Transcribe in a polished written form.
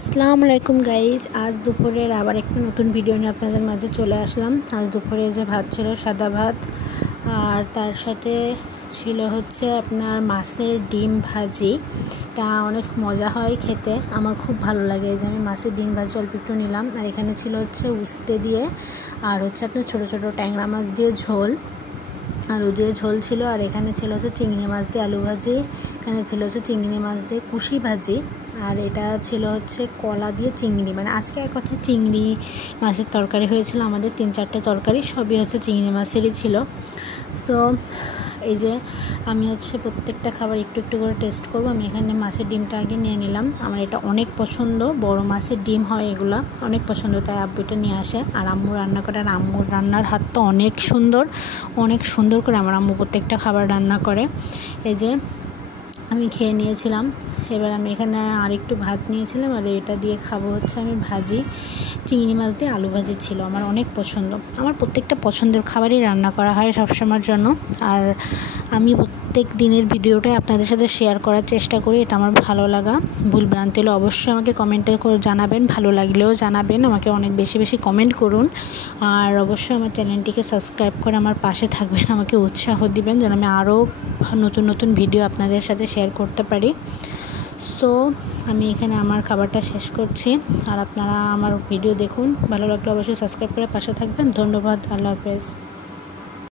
আসসালামু আলাইকুম গাইজ, আজ দুপুরের আবার একটা নতুন ভিডিও নিয়ে আপনাদের মাঝে চলে আসলাম। আজ দুপুরে যে ভাত ছিল সাদা ভাত, আর তার সাথে ছিল হচ্ছে আপনার মাছের ডিম ভাজি। তা অনেক মজা হয় খেতে, আমার খুব ভালো লাগে। এই যে আমি মাছের ডিম ভাজি অল্প একটু নিলাম, আর এখানে ছিল হচ্ছে উস্তে দিয়ে, আর হচ্ছে আপনার ছোটো ছোটো ট্যাংরা মাছ দিয়ে ঝোল, আলু দিয়ে ঝোল ছিল। আর এখানে ছিল হচ্ছে চিংড়ি মাছ দিয়ে আলু ভাজি, এখানে ছিল হচ্ছে চিংড়ি মাছ দিয়ে কুশি ভাজি, আর এটা ছিল হচ্ছে কলা দিয়ে চিংড়ি, মানে আজকে এক কথায় চিংড়ি মাছের তরকারি হয়েছিল। আমাদের 3-4টে তরকারি সবই হচ্ছে চিংড়ি মাছেরই ছিল। সো এই যে আমি হচ্ছে প্রত্যেকটা খাবার একটু একটু করে টেস্ট করব। আমি এখানে মাছের ডিমটা আগে নিয়ে নিলাম, আমার এটা অনেক পছন্দ, বড় মাছের ডিম হয় এগুলা, অনেক পছন্দ, তাই আব্বু এটা নিয়ে আসে। আর আম্মু রান্না করে, আর আম্মুর রান্নার হাত তো অনেক সুন্দর, অনেক সুন্দর করে আমার আম্মু প্রত্যেকটা খাবার রান্না করে। এই যে আমি খেয়ে নিয়েছিলাম, এবার আমি এখানে আরেকটু ভাত নিয়েছিলাম, আর এটা দিয়ে খাবো হচ্ছে আমি ভাজি, চিংড়ি মাছ দিয়ে আলু ভাজি ছিল। আমার অনেক পছন্দ, আমার প্রত্যেকটা পছন্দের খাবারই রান্না করা হয় সবসময়ের জন্য। আর আমি প্রত্যেক দিনের ভিডিওটাই আপনাদের সাথে শেয়ার করার চেষ্টা করি, এটা আমার ভালো লাগা। ভুল ভ্রান্তি হলে অবশ্যই আমাকে কমেন্টে করে জানাবেন, ভালো লাগলেও জানাবেন, আমাকে অনেক বেশি বেশি কমেন্ট করুন। আর অবশ্যই আমার চ্যানেলটিকে সাবস্ক্রাইব করে আমার পাশে থাকবেন, আমাকে উৎসাহ দিবেন যেন আমি আরও নতুন নতুন ভিডিও আপনাদের সাথে শেয়ার করতে পারি। সো আমি এখানে আমার খাবারটা শেষ করছি, আর আপনারা আমার ভিডিও দেখুন, ভালো লাগলে অবশ্যই সাবস্ক্রাইব করে পাশে থাকবেন। ধন্যবাদ, আল্লাহ হাফেজ।